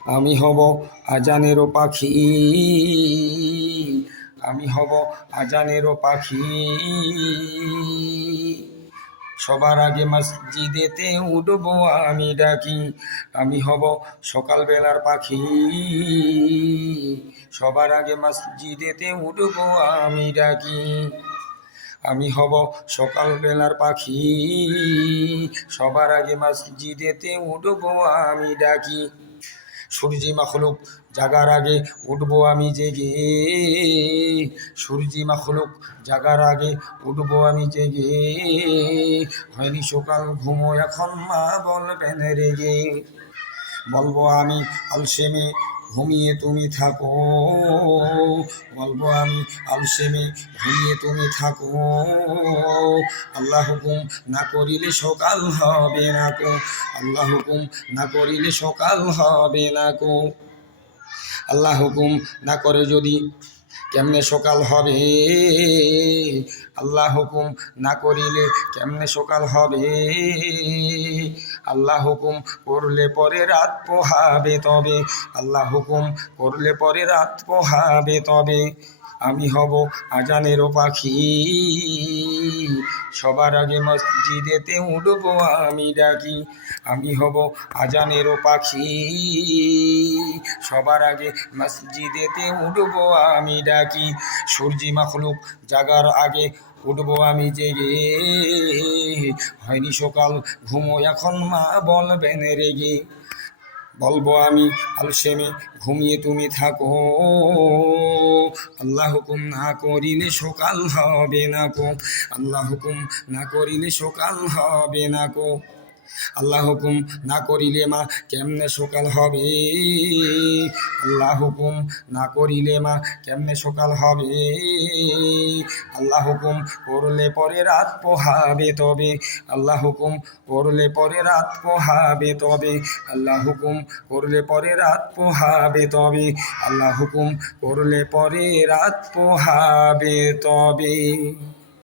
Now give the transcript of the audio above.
আমি হব আজানেরও পাখি, আমি হব আজানেরও পাখি। সবার আগে মসজিদেতে উঠবো আমি ডাকি, আমি হব সকালবেলার পাখি। সবার আগে মসজিদেতে উঠবো আমি ডাকি, আমি হব সকালবেলার পাখি। সবার আগে মসজিদেতে উঠবো আমি ডাকি। সূর্যি মাখলুক জাগার আগে উঠবো আমি জেগে, সূর্যি মাখলুক জাগার আগে উঠবো আমি জেগে। হয়নি সকাল ঘুমো এখন মা বলবেন রেগে, বলবো আমি আলসেমে ঘুমিয়ে তুমি থাকো, বলবো আমি আলসেমে ঘুমিয়ে তুমি থাকো। আল্লাহ হুকুম না করিলে সকাল হবে না কো, আল্লাহ হুকুম না করিলে সকাল হবে না কো। আল্লাহ হুকুম না করে যদি কেমনে সকাল হবে, আল্লাহ হুকুম না করিলে কেমনে সকাল হবে। আল্লাহ হুকুম করলে পরে রাত পোহাবে তবে, আল্লাহ হুকুম করলে পরে রাত পোহাবে তবে। আমি হব আজানেরও পাখি, সবার আগে মসজিদেতে উঠবো আমি ডাকি, আমি হব আজানেরও পাখি। সবার আগে মসজিদেতে উঠবো আমি ডাকি, সূর্যি মাখলুক জাগার আগে উঠবো আমি জেগে। হয়নি সকাল ঘুমো এখন মা বলবেন রেগে, বলবো আমি আলসেমে ঘুমিয়ে তুমি থাকো। আল্লাহ হুকুম না করিলে সকাল হবে না কো, আল্লাহ হুকুম না করিলে সকাল হবে না কো। আল্লাহ হুকুম না করিলে মা কেমনে সকাল হবে, আল্লাহ হুকুম না করিলে মা কেমনে সকাল হবে। আল্লাহ হুকুম করলে পরে রাত পোহাবে তবে, আল্লাহ হুকুম করলে পরে রাত পোহাবে তবে, আল্লাহ হুকুম করলে পরে রাত পোহাবে তবে, আল্লাহ হুকুম করলে পরে রাত পোহাবে তবে।